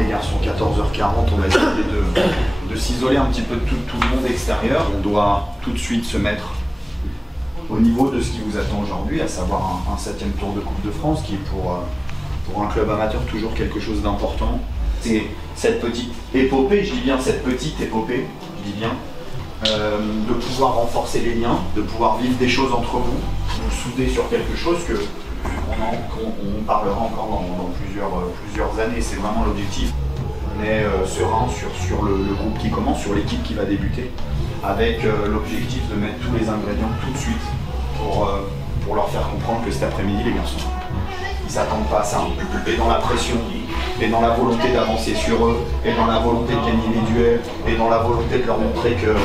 les garçons, 14h40, on va essayer de s'isoler un petit peu de tout le monde extérieur. On doit tout de suite se mettre au niveau de ce qui vous attend aujourd'hui, à savoir un 7e tour de Coupe de France qui est pour un club amateur toujours quelque chose d'important. C'est cette petite épopée, je dis bien cette petite épopée, je dis bien, de pouvoir renforcer les liens, de pouvoir vivre des choses entre vous souder sur quelque chose que on parlera encore dans plusieurs années, c'est vraiment l'objectif. On est serein sur le groupe qui commence, sur l'équipe qui va débuter, avec l'objectif de mettre tous les ingrédients tout de suite pour leur faire comprendre que cet après-midi, les garçons, ils ne s'attendent pas à ça. Et dans la pression, et dans la volonté d'avancer sur eux, et dans la volonté de gagner les duels, et dans la volonté de leur montrer que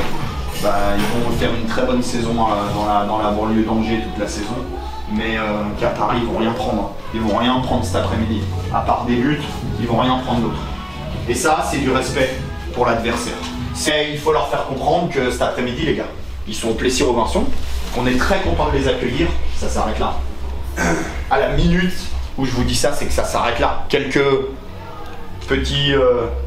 ils vont faire une très bonne saison dans la banlieue d'Angers toute la saison, mais qu'à Paris, ils vont rien prendre. Ils vont rien prendre cet après-midi. À part des buts, ils vont rien prendre d'autre. Et ça, c'est du respect pour l'adversaire. Il faut leur faire comprendre que cet après-midi, les gars, ils sont au Plessis-Robinson, qu'on est très content de les accueillir, ça s'arrête là. À la minute où je vous dis ça, c'est que ça s'arrête là. Quelques petits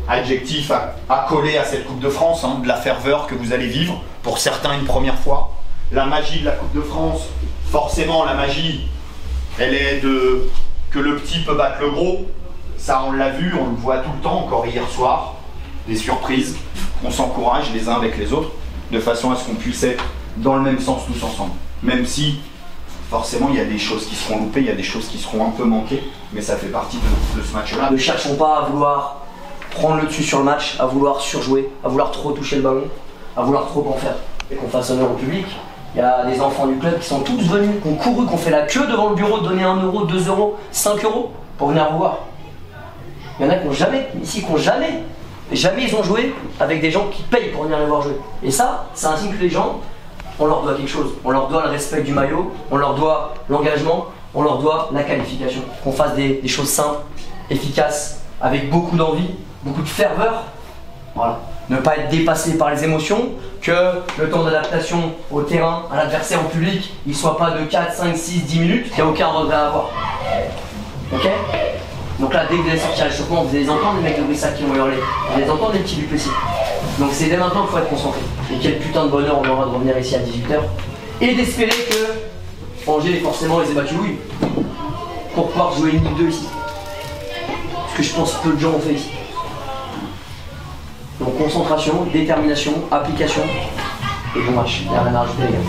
adjectifs à coller à cette Coupe de France, de la ferveur que vous allez vivre, pour certains une première fois. La magie de la Coupe de France, forcément la magie, elle est que le petit peut battre le gros. Ça on l'a vu, on le voit tout le temps, encore hier soir, des surprises. On s'encourage les uns avec les autres, de façon à ce qu'on puisse être dans le même sens tous ensemble. Même si, forcément, il y a des choses qui seront loupées, il y a des choses qui seront un peu manquées, mais ça fait partie de ce match-là. Ne cherchons pas à vouloir prendre le dessus sur le match, à vouloir surjouer, à vouloir trop toucher le ballon, à vouloir trop en faire. Et qu'on fasse honneur au public. Il y a des enfants du club qui sont tous venus, qui ont couru, qui ont fait la queue devant le bureau, donner 1 €, 2 €, 5 € pour venir vous voir. Il y en a qui n'ont jamais, ici, qui n'ont jamais ils ont joué avec des gens qui payent pour venir les voir jouer. Et ça insigne que les gens, on leur doit quelque chose. On leur doit le respect du maillot, on leur doit l'engagement, on leur doit la qualification. Qu'on fasse des choses simples, efficaces, avec beaucoup d'envie, beaucoup de ferveur. Voilà. Ne pas être dépassé par les émotions, que le temps d'adaptation au terrain, à l'adversaire, au public, il ne soit pas de 4, 5, 6, 10 minutes, il n'y a aucun regret à avoir. Ok? Donc là, dès que vous allez sortir à l'échauffement, vous allez les entendre les mecs de Brissac qui vont hurler. Vous allez les entendre les petits du Plessis. Donc c'est dès maintenant qu'il faut être concentré. Et quel putain de bonheur on aura de revenir ici à 18 h et d'espérer que Angers forcément les ait battus, oui, pour pouvoir jouer une Ligue 2 ici. Ce que je pense peu de gens ont fait ici. Donc concentration, détermination, application et bon match. Il n'y a rien à rajouter les gars.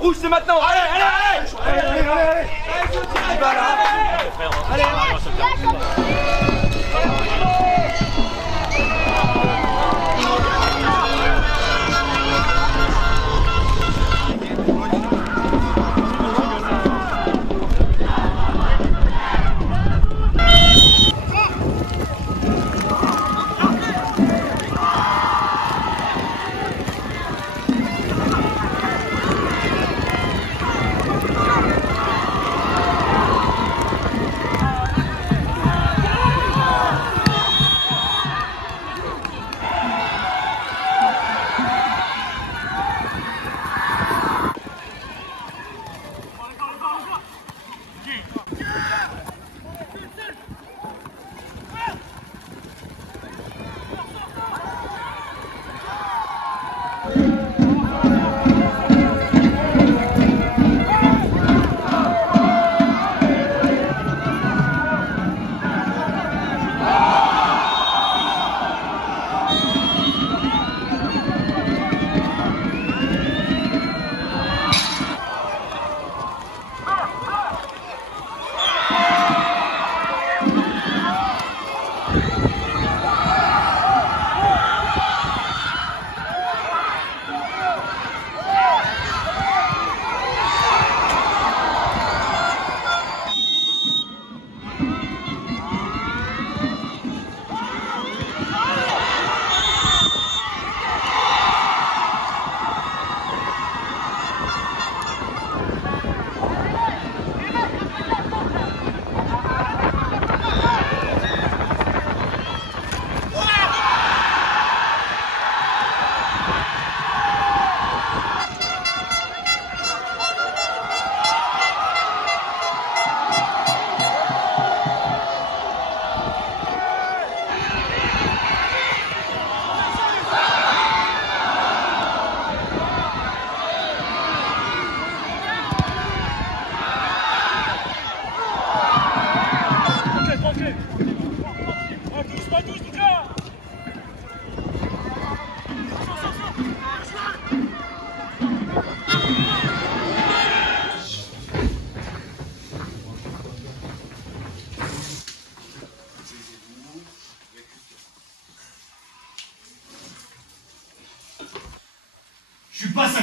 Rouge c'est maintenant. Allez.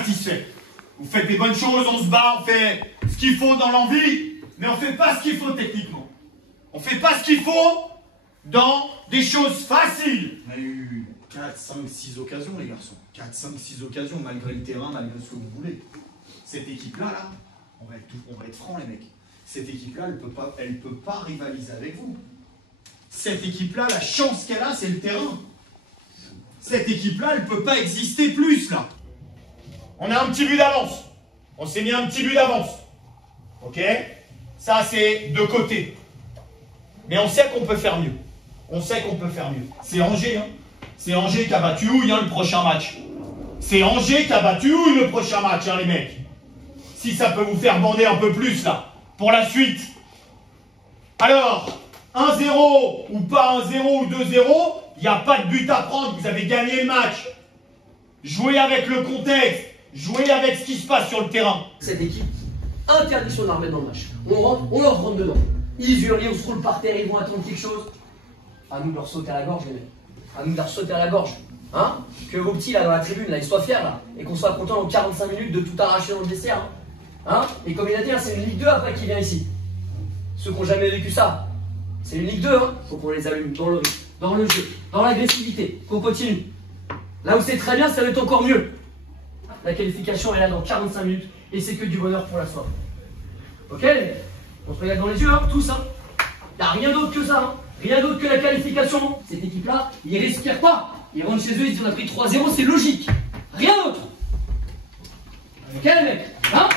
satisfait. Vous faites des bonnes choses, on se bat, on fait ce qu'il faut dans l'envie, mais on fait pas ce qu'il faut techniquement. On fait pas ce qu'il faut dans des choses faciles. On a eu 4, 5, 6 occasions, les garçons. 4, 5, 6 occasions, malgré le terrain, malgré ce que vous voulez. Cette équipe-là, on va être franc, les mecs. Cette équipe-là, elle peut pas rivaliser avec vous. Cette équipe-là, la chance qu'elle a, c'est le terrain. Cette équipe-là, elle peut pas exister plus, là. On a un petit but d'avance. On s'est mis un petit but d'avance. Ok? Ça, c'est de côté. Mais on sait qu'on peut faire mieux. On sait qu'on peut faire mieux. C'est Angers, hein. C'est Angers qui a battu Houille, hein, le prochain match. C'est Angers qui a battu Houille, le prochain match, hein, les mecs. Si ça peut vous faire bander un peu plus, là, pour la suite. Alors, 1-0 ou pas 1-0 ou 2-0, il n'y a pas de but à prendre. Vous avez gagné le match. Jouez avec le contexte. Jouez avec ce qui se passe sur le terrain. Cette équipe, interdiction de la remettre dans le match. On rentre, on leur rentre dedans. Ils hurlent, on se roule par terre, ils vont attendre quelque chose. À nous de leur sauter à la gorge, les mecs. À nous de leur sauter à la gorge. Hein? Que vos petits là dans la tribune, là, ils soient fiers là. Et qu'on soit content en 45 minutes de tout arracher dans le dessert. Hein? Et comme il a dit, c'est une Ligue 2 après qui vient ici. Ceux qui n'ont jamais vécu ça, c'est une Ligue 2, hein? Faut qu'on les allume dans le rythme, dans le jeu, dans l'agressivité, qu'on continue. Là où c'est très bien, ça va être encore mieux. La qualification est là dans 45 minutes et c'est que du bonheur pour la soirée. Ok? On se regarde dans les yeux, hein, tous. Hein. Il n'y a rien d'autre que ça. Hein. Rien d'autre que la qualification. Cette équipe-là, ils ne respirent pas. Ils rentrent chez eux, ils disent on a pris 3-0, c'est logique. Rien d'autre. Ok les mecs, hein?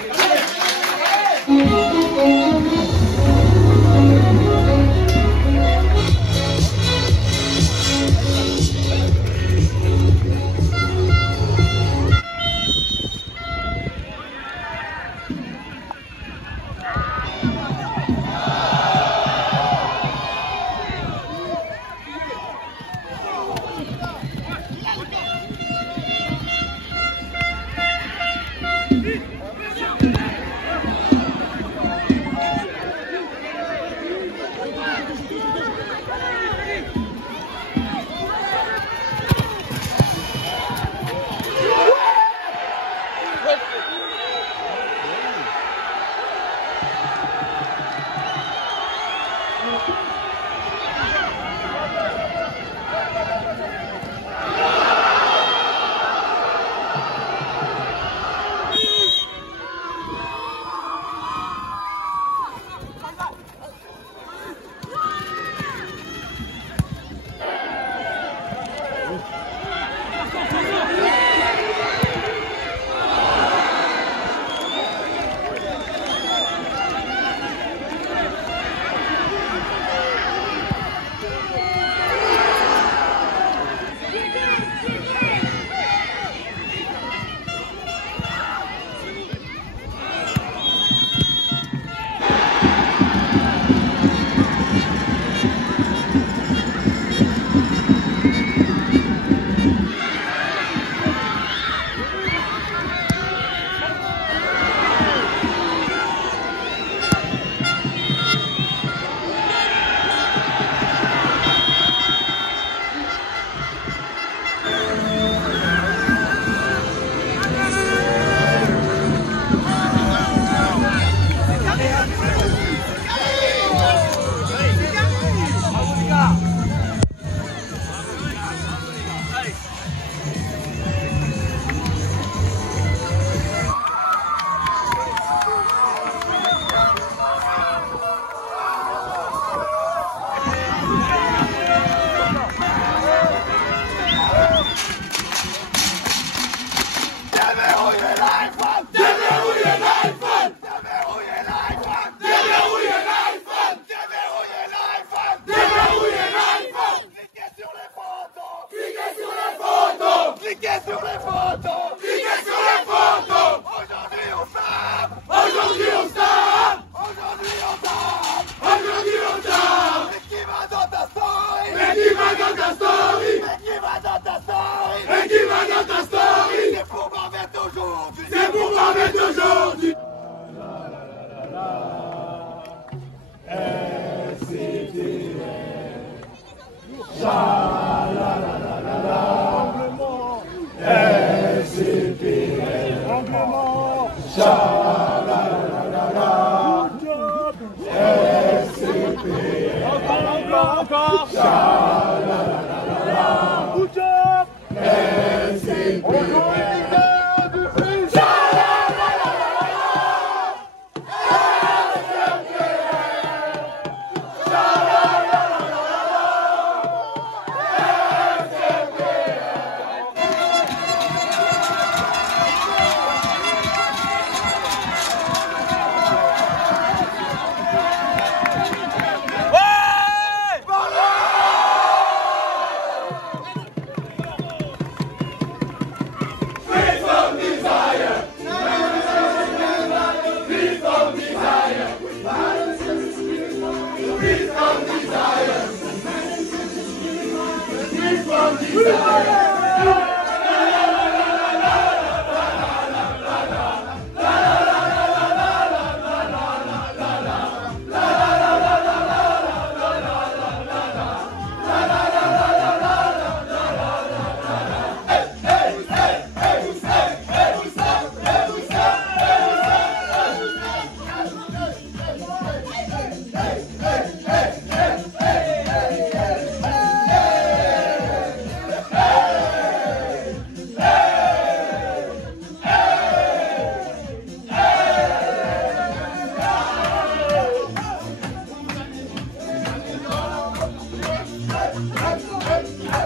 allez.